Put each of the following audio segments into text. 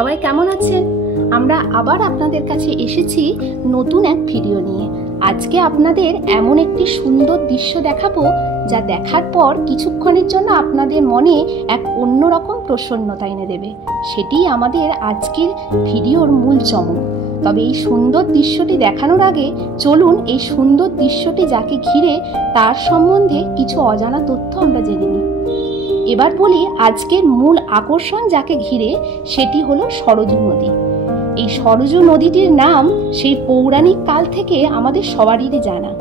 সবাই কেমন আছেন? আমরা আবার আপনাদের কাছে এসেছি নতুন এক ভিডিও নিয়ে। আজকে আপনাদের এমন একটি সুন্দর দৃশ্য দেখাবো যা দেখার পর কিছুক্ষণের জন্য আপনাদের মনে এক অন্যরকম প্রসন্নতা এনে দেবে। সেটি আমাদের আজকের ভিডিওর মূল চমক। তবে এই সুন্দর দৃশ্যটি দেখানোর আগে চলুন এই সুন্দর দৃশ্যটি যাকে ঘিরে তার সম্বন্ধে কিছু অজানা তথ্য আমরা জেনে নিই। এবার বলি আজকের মূল আকর্ষণ যাকে ঘিরে, সেটি হলো সরজু নদী। এই সরজু নদীটির নাম সেই পৌরাণিক কাল থেকে আমাদের সবারই জানা।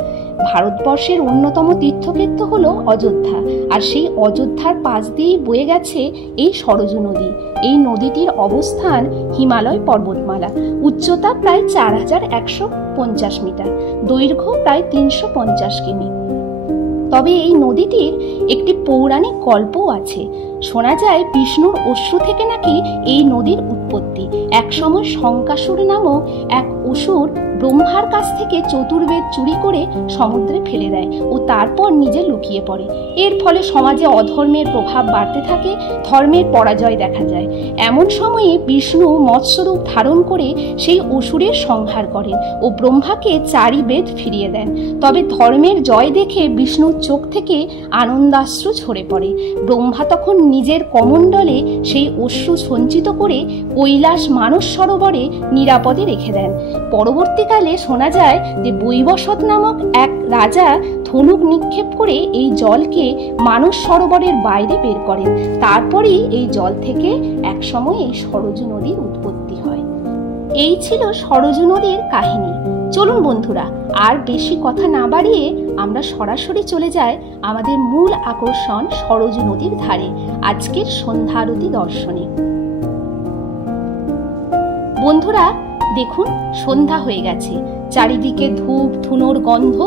ভারতবর্ষের অন্যতম তীর্থক্ষেত্র হলো অযোধ্যা, আর সেই অযোধ্যার পাশ দিয়েই বয়ে গেছে এই সরজু নদী। এই নদীটির অবস্থান হিমালয় পর্বতমালা, উচ্চতা প্রায় 4150 মিটার, দৈর্ঘ্য প্রায় 350 কিমি। তবে এই নদীটির একটি পৌরাণিক গল্পও আছে। শোনা যায় বিষ্ণুর অশ্রু থেকে নাকি এই নদীর উৎপত্তি। একসময় শঙ্কাসুর নামক এক অসুর ব্রহ্মার কাছ থেকে চতুর্বেদ চুরি করে সমুদ্রে ফেলে দেয় ও তারপর নিজে লুকিয়ে পড়ে। এর ফলে সমাজে অধর্মের প্রভাব বাড়তে থাকে, ধর্মের পরাজয় দেখা যায়। এমন সময়ে বিষ্ণু মৎস্যরূপ ধারণ করে সেই অসুরের সংহার করেন ও ব্রহ্মাকে 4 বেদ ফিরিয়ে দেন। তবে ধর্মের জয় দেখে বিষ্ণুর চোখ থেকে আনন্দাশ্রু ঝরে পড়ে। ব্রহ্মা তখন নিজের কমণ্ডলে সেই অশ্রু সঞ্চিত করে কৈলাস মানস সরোবরে নিরাপদে রেখে দেন। পরবর্তীকালে শোনা যায় যে বৈবস্বত নামক এক রাজা ধনুক নিক্ষেপ করে এই জলকে মানস সরোবরের বাইরে বের করেন। তারপরেই এই জল থেকে একসময় এই সরজু নদীর উৎপত্তি হয়। এই ছিল সরজু নদীর কাহিনী। চলুন বন্ধুরা, আর বেশি কথা না বাড়িয়ে আমরা সরাসরি চলে যাই আমাদের মূল আকর্ষণ সরজু নদীর ধারে আজকের সন্ধ্যা আরতি দর্শনে। বন্ধুরা দেখুন, সন্ধ্যা হয়ে গেছে। চারিদিকে ধূপ ধুনোর গন্ধ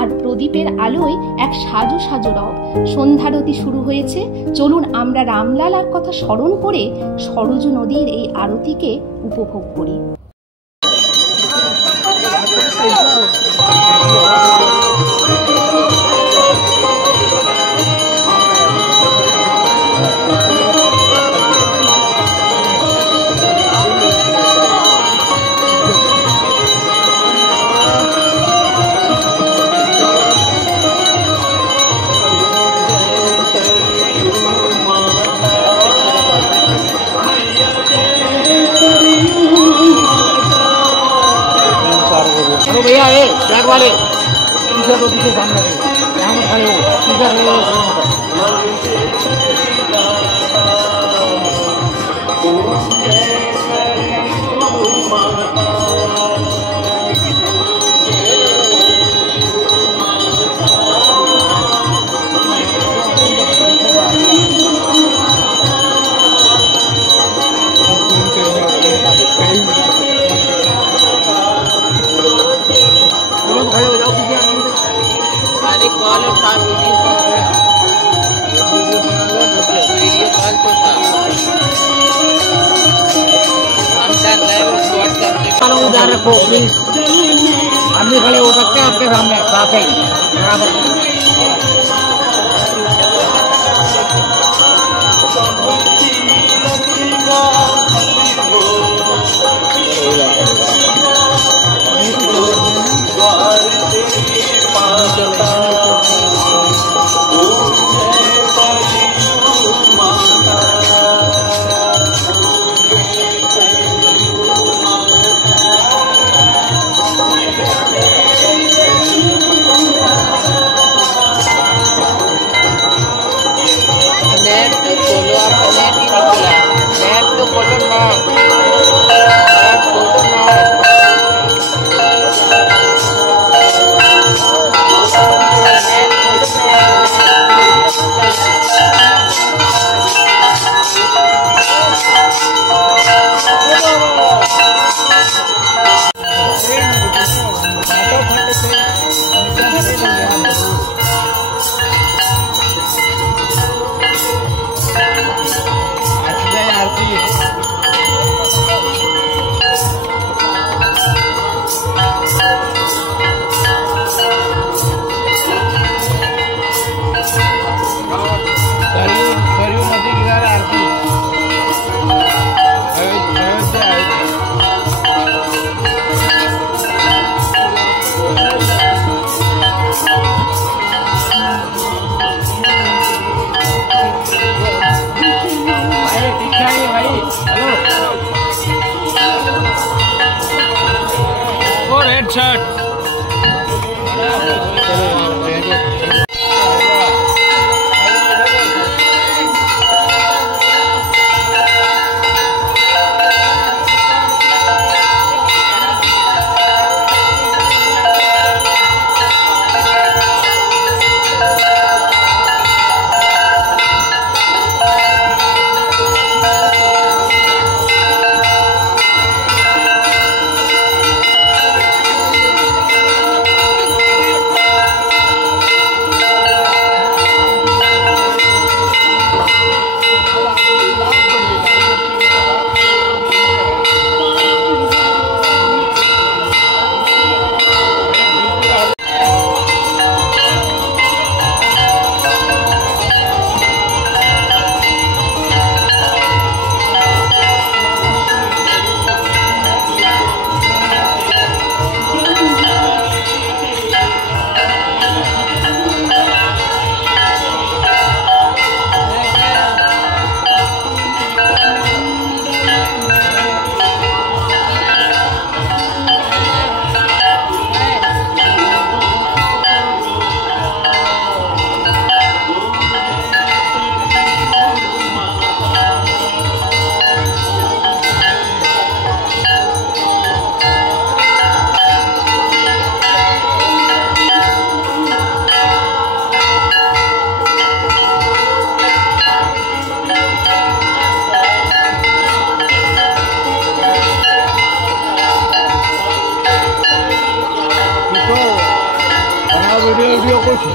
আর প্রদীপের আলোয় এক সাজো সাজো রব। সন্ধ্যারতি শুরু হয়েছে। চলুন আমরা রামলালার কথা স্মরণ করে সরজু নদীর এই আরতিকে উপভোগ করি। भैया बैग वाले पीछे तो पीछे सामने यहाँ में खड़े हो पीछे उधर रखो प्लीज। आदमी खड़े हो सकते हैं आपके सामने साथ ही बराबर। Pant shirt. ভিডিও করছি।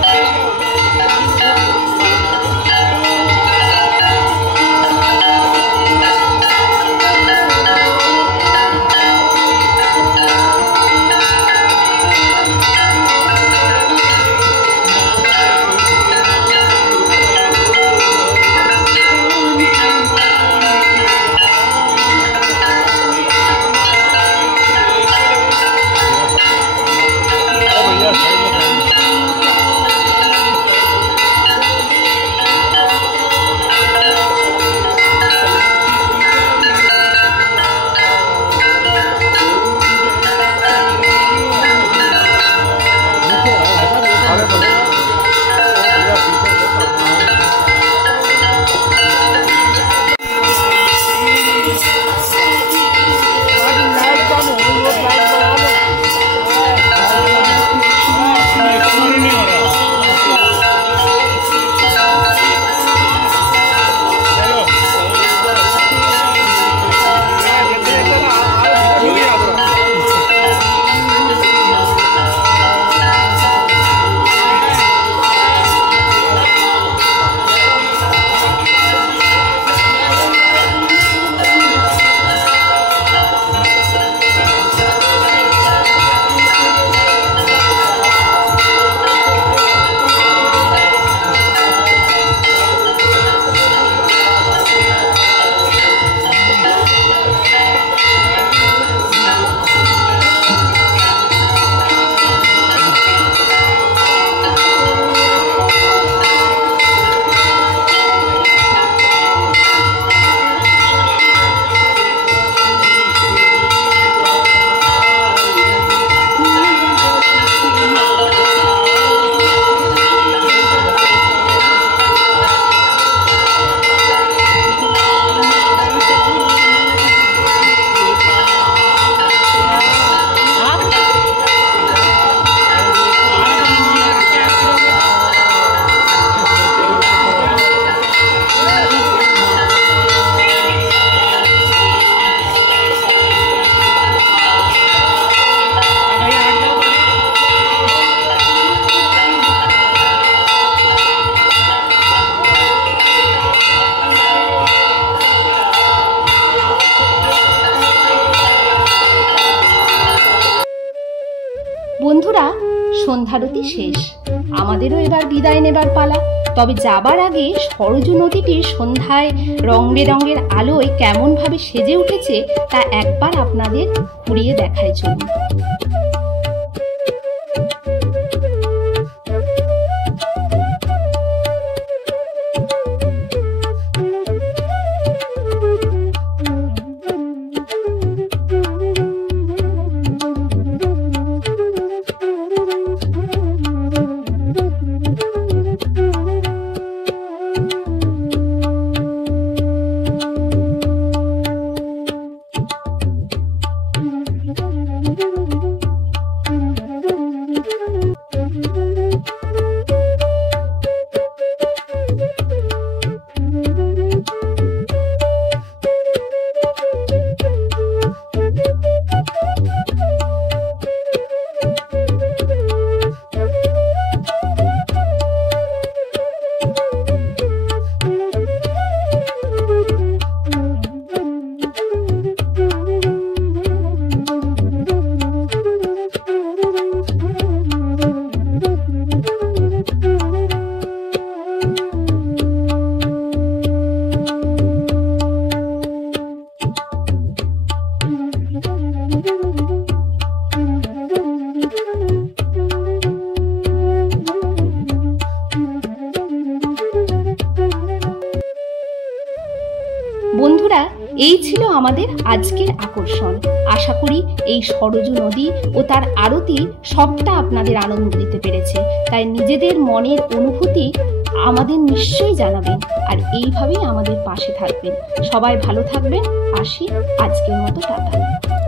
বন্ধুরা, সন্ধ্যারতি শেষ, আমাদেরও এবার বিদায় নেবার পালা। তবে যাবার আগে সরজু নদীটির সন্ধ্যায় রং বেরঙের আলোয় কেমনভাবে সেজে উঠেছে তা একবার আপনাদের ঘুরিয়ে দেখায় চলুন। ছিল আমাদের আজকের আকর্ষণ। আশা করি এই সরজু নদী ও তার আরতি সবটা আপনাদের আনন্দ দিতে পেরেছে। তাই নিজেদের মনের অনুভূতি আমাদের নিশ্চয়ই জানাবেন, আর এইভাবেই আমাদের পাশে থাকবেন। সবাই ভালো থাকবেন। আসি, আজকের মতো টাটা।